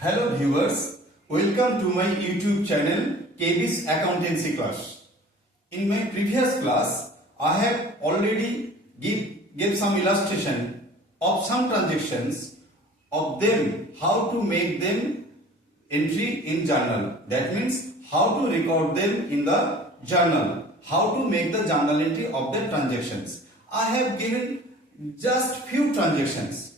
Hello viewers, welcome to my YouTube channel KB's Accountancy class. In my previous class, I have already gave some illustration of some transactions of them, how to make them entry in journal. That means how to record them in the journal, how to make the journal entry of the transactions. I have given just few transactions.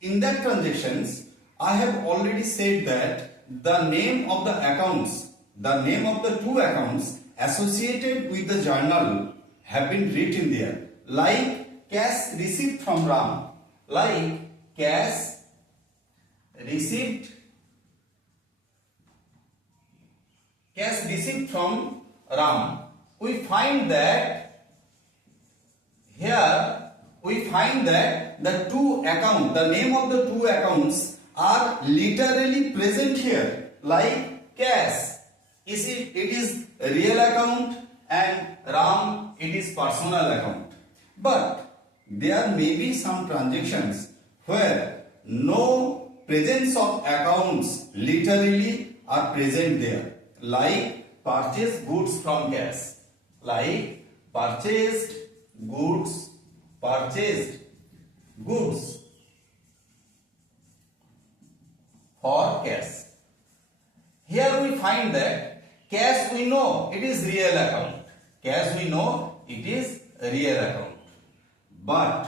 In that transactions, I have already said that the name of the accounts, the name of the two accounts associated with the journal have been written there. Like cash received from Ram. Like cash received from Ram. We find that here the two accounts, the name of the two accounts are literally present here. Like cash, it is a real account, and Ram, it is personal account. But there may be some transactions where no presence of accounts literally are present there. Like purchased goods from cash. Like purchased goods for cash. Here we find that cash, we know it is real account. Cash, we know it is real account. But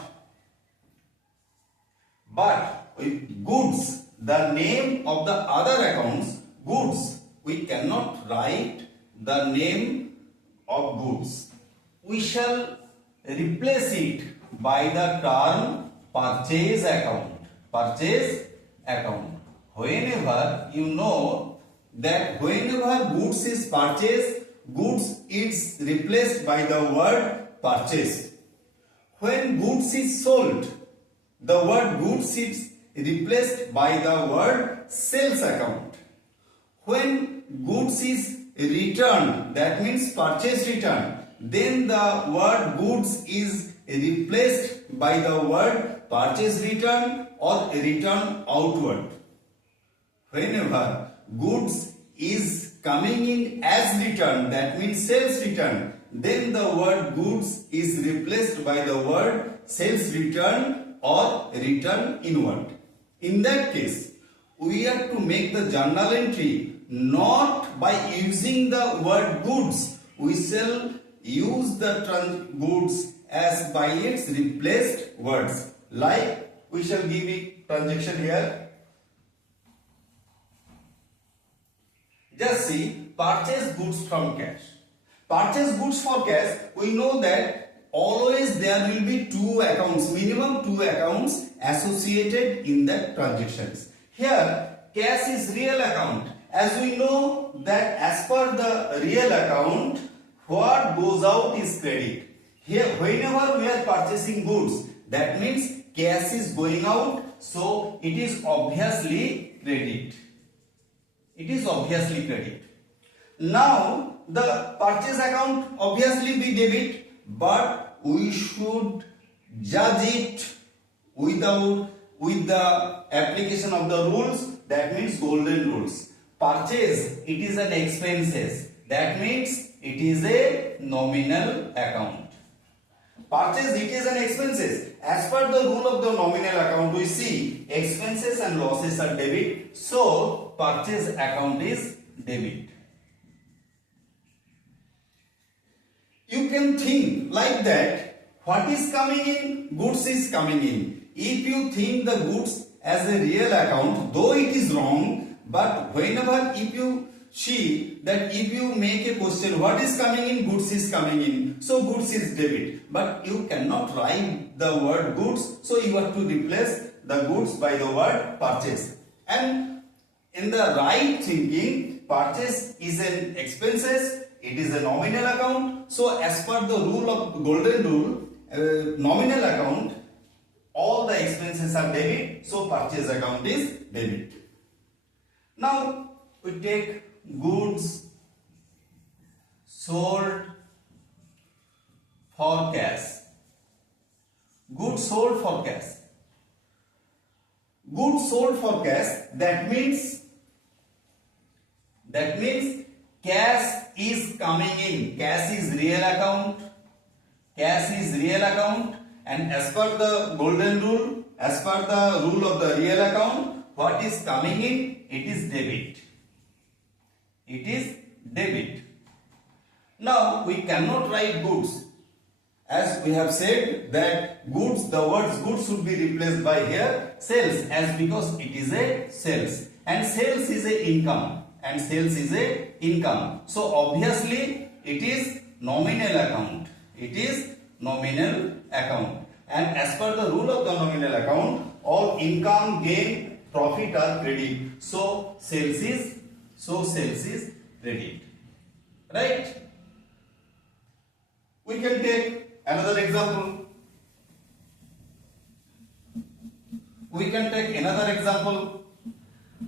with goods, the name of the other accounts, goods, we cannot write the name of goods. We shall replace it by the term purchase account. Purchase account. Whenever you know that whenever goods is purchased, goods is replaced by the word purchase. When goods is sold, the word goods is replaced by the word sales account. When goods is returned, that means purchase return, then the word goods is replaced by the word purchase return or return outward. Whenever goods is coming in as return, that means sales return, then the word goods is replaced by the word sales return or return inward. In that case, we have to make the journal entry not by using the word goods. We shall use the goods as by its replaced words. Like we shall give a transaction here. Just see, purchase goods from cash. Purchase goods for cash, we know that always there will be two accounts, minimum two accounts associated in that transactions. Here, cash is real account. As we know that as per the real account, what goes out is credit. Here, whenever we are purchasing goods, that means cash is going out, so it is obviously credit. It is obviously credit. Now, the purchase account obviously be debit, but we should judge it with the application of the rules, that means golden rules. Purchase, it is an expenses, that means it is a nominal account. Purchase, it is an expenses. As per the rule of the nominal account, we see expenses and losses are debit, so purchase account is debit. You can think like that, what is coming in? Goods is coming in. If you think the goods as a real account, though it is wrong, but whenever if you see that if you make a question, what is coming in? Goods is coming in. So goods is debit. But you cannot write the word goods, so you have to replace the goods by the word purchase. And in the right thinking, purchase is an expenses, it is a nominal account. So as per the rule of golden rule, nominal account, all the expenses are debit, so purchase account is debit. Now we take goods sold for cash. Goods sold for cash. goods sold for cash, that means cash is coming in. Cash is real account. Cash is real account, and as per the golden rule, as per the rule of the real account, what is coming in? It is debit. It is debit. Now we cannot write goods. As we have said that goods, the words goods should be replaced by here sales, as because it is a sales, and sales is a income, and sales is a income. So obviously it is nominal account. It is nominal account, and as per the rule of the nominal account, all income, gain, profit are credit. So sales is credit. Right? We can take another example. We can take another example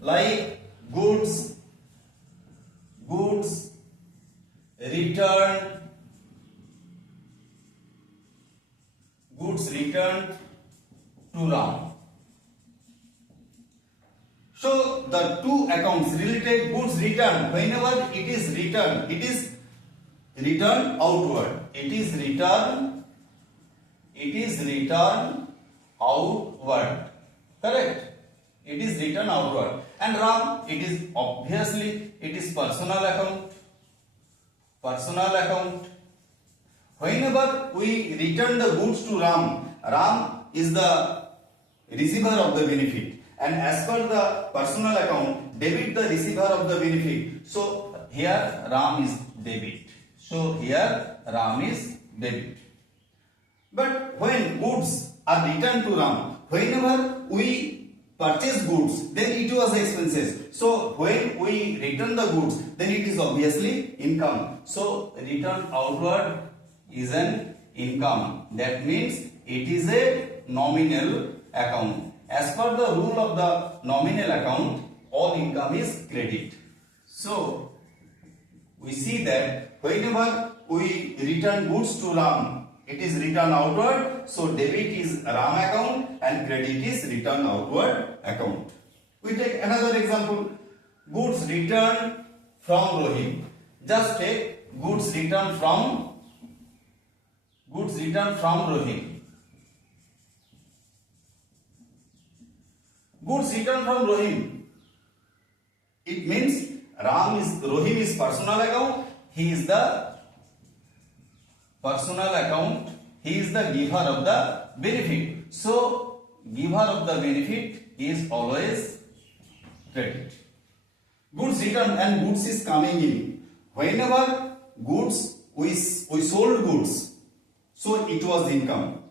like goods returned to Ram. So the two accounts related goods returned, whenever it is returned, it is returned outward. It is returned outward. Correct? It is returned outward. And Ram, it is obviously it is personal account. Personal account. Whenever we return the goods to Ram, Ram is the receiver of the benefit, and as per the personal account, debit the receiver of the benefit. So here Ram is debit. So here Ram is debit. But when goods are returned to Ram, whenever we purchase goods, then it was expenses. So when we return the goods, then it is obviously income. So return outward is an income. That means it is a nominal account. As per the rule of the nominal account, all income is credit. So we see that whenever we return goods to Ram, it is returned outward. So debit is Ram account and credit is return outward account. We take another example. Goods returned from Rohim. Just take goods returned from Rohim. Goods returned from Rohim. It means Rohim is personal account. He is the personal account. He is the giver of the benefit. So giver of the benefit is always credit. Goods returned and goods is coming in. Whenever goods we sold goods, so it was income.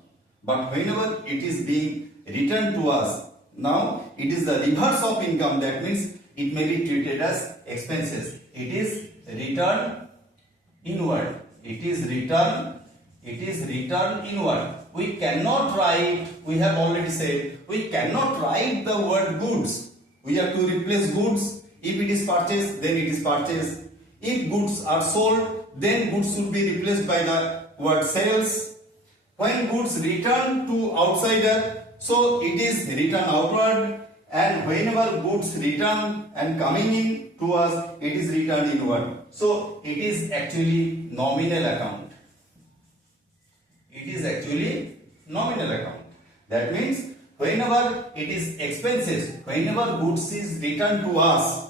But whenever it is being returned to us, now it is the reverse of income. That means it may be treated as expenses. It is returned inward. It is returned inward. We cannot write, we have already said, we cannot write the word goods. We have to replace goods. If it is purchased, then it is purchased. If goods are sold, then goods should be replaced by the word sales. When goods return to outsider, so it is returned outward, and whenever goods return and coming in to us, it is returned inward. So it is actually nominal account. It is actually nominal account. That means whenever it is expenses, whenever goods is returned to us,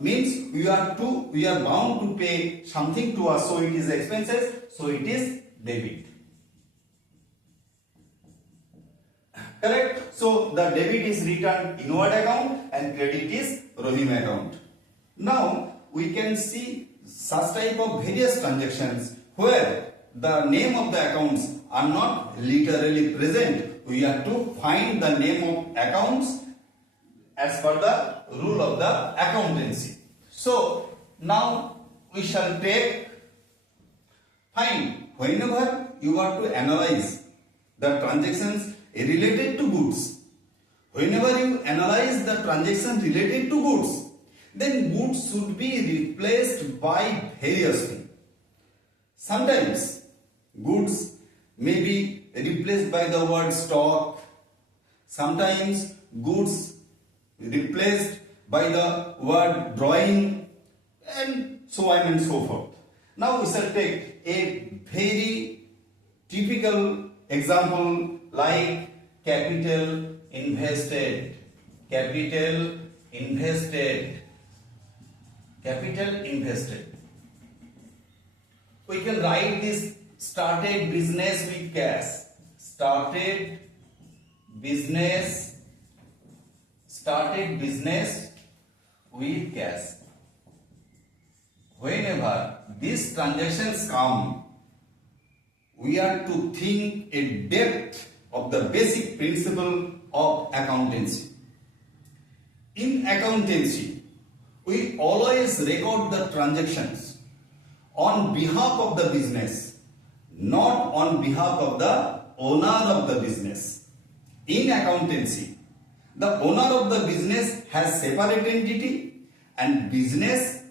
means we are bound to pay something to us. So it is expenses. So it is debit. Correct? So the debit is returned inward account and credit is Rohim account. Now we can see such type of various transactions where the name of the accounts are not literally present. We have to find the name of accounts as per the rule of the accountancy. So now we shall find whenever you are to analyze the transactions related to goods. Whenever you analyze the transaction related to goods, then goods should be replaced by various things. Sometimes goods may be replaced by the word stock. sometimes goods replaced by the word drawing, and so on and so forth. Now we shall take a very typical example like capital invested. Capital invested. Capital invested. We can write this: started business with cash. Started business with cash. Whenever these transactions come, we are to think a depth of the basic principle of accountancy. In accountancy, we always record the transactions on behalf of the business, not on behalf of the owner of the business. In accountancy, the owner of the business has separate entity and business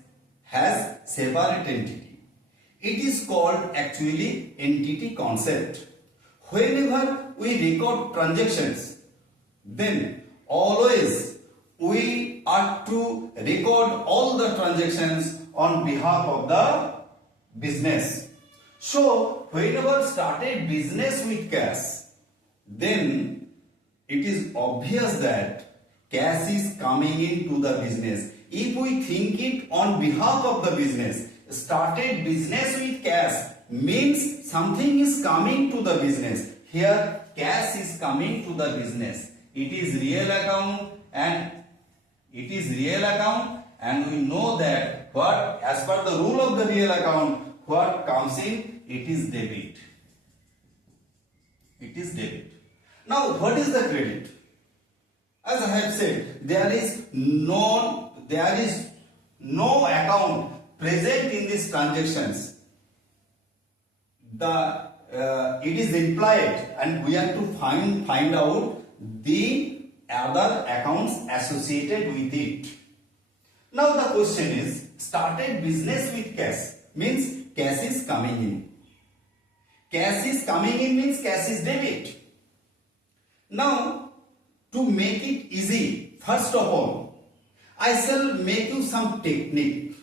has separate entity. It is called actually entity concept. Whenever we record transactions, then always we are to record all the transactions on behalf of the business. So whenever started business with cash, then it is obvious that cash is coming into the business. If we think it on behalf of the business, started business with cash means something is coming to the business. Here cash is coming to the business. It is real account and we know that what, as per the rule of the real account, what comes in, it is debit. It is debit. Now what is the credit? As I have said, there is no account present in these transactions. It is implied, and we have to find out the other accounts associated with it. Now the question is, started business with cash means cash is coming in. Cash is coming in means cash is debit. Now to make it easy, first of all, I shall make you some technique.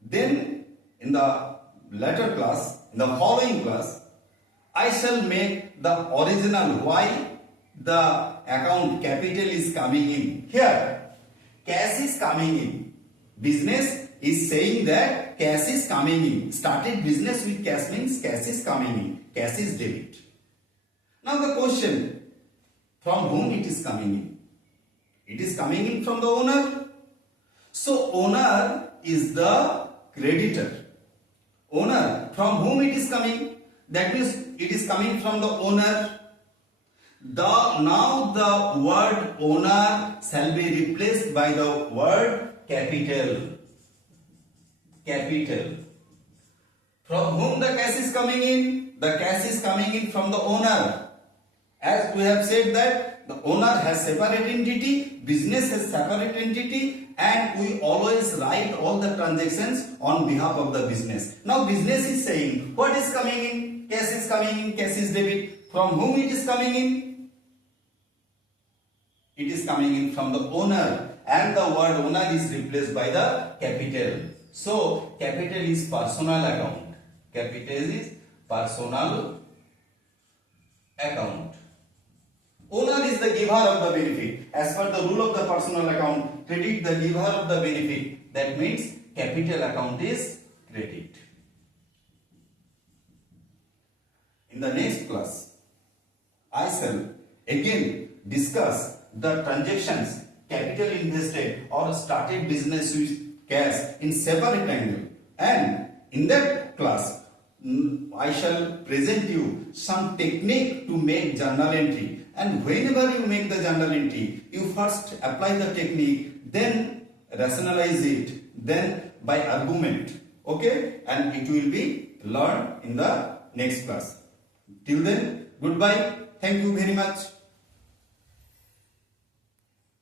Then in the later class, in the following class, I shall make the original why the account capital is coming in. Here, cash is coming in. Business is saying that cash is coming in. Started business with cash means cash is coming in. Cash is debit. Now the question, from whom it is coming in? It is coming in from the owner. So owner is the creditor. Owner, from whom it is coming? That means it is coming from the owner. Now the word owner shall be replaced by the word capital. Capital. From whom the cash is coming in? The cash is coming in from the owner. As we have said that the owner has separate entity, business has separate entity, and we always write all the transactions on behalf of the business. Now business is saying what is coming in? Cash is coming in, cash is debit. From whom it is coming in? It is coming in from the owner, and the word owner is replaced by the capital. So capital is personal account. Capital is personal account. Owner is the giver of the benefit. As per the rule of the personal account, credit the giver of the benefit. That means capital account is credit. In the next class, I shall again discuss the transactions capital invested or started business with cash in separate angle, and in that class I shall present you some technique to make journal entry. And whenever you make the journal entry, you first apply the technique, then rationalize it, then by argument. Okay, and it will be learned in the next class. Till then, goodbye. Thank you very much.